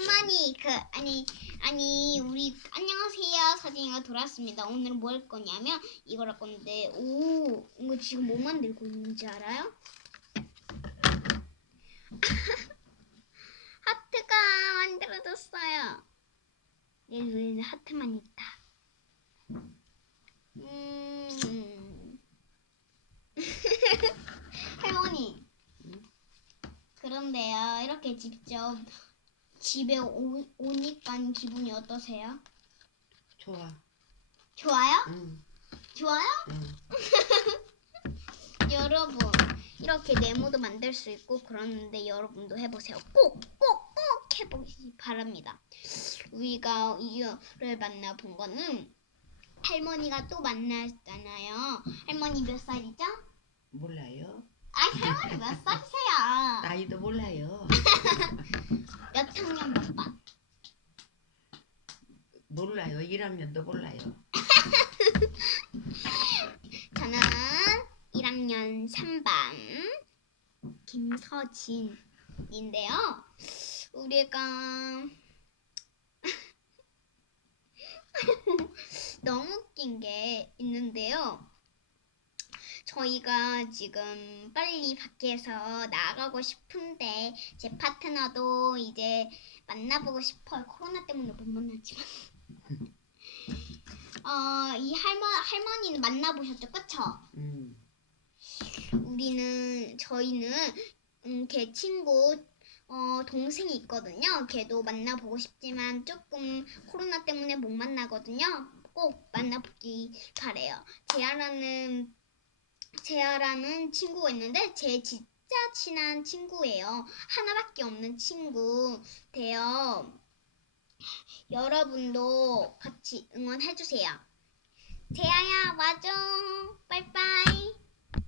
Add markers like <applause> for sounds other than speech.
할머니 그 아니 아니 우리 안녕하세요 사진이가 돌아왔습니다. 오늘 뭐 할 거냐면 할 건데 오 이거 지금 뭐 만들고 있는지 알아요? <laughs> 하트가 만들어졌어요. 여기 하트만 있다. 음 <laughs> 할머니 그런데요 이렇게 직접 집에 오, 오니까 기분이 어떠세요? 좋아. 좋아요? 응. 좋아요? 응. <laughs> 여러분 이렇게 네모도 만들 수 있고 그러는데 여러분도 해보세요. 꼭 꼭 꼭 해보시기 바랍니다. 우리가 이거를 만나본 거는 할머니가 또 만났잖아요. 할머니 몇 살이죠? 몰라요. 아 할머니 몇 살이세요? 나이도 몰라요. 몇 학년 몇 반? 몰라요. 1학년도 몰라요. <laughs> 저는 1학년 3반 김서진인데요. 우리가 <laughs> 너무 웃긴 게 있는데요. 저희가 지금 빨리 밖에서 나가고 싶은데 제 파트너도 이제 만나보고 싶어요. 코로나 때문에 못 만났지만. <laughs> 어, 이 할머, 할머니는 만나보셨죠? 그쵸? 응. 우리는, 저희는, 음, 걔 친구, 어, 동생이 있거든요. 걔도 만나보고 싶지만 조금 코로나 때문에 못 만나거든요. 꼭 만나보기 바래요. 제아라는, 제아라는 친구가 있는데, 제 진짜 친한 친구예요. 하나밖에 없는 친구인데요. 여러분도 같이 응원해주세요. 재아야, 와줘. 빠이빠이.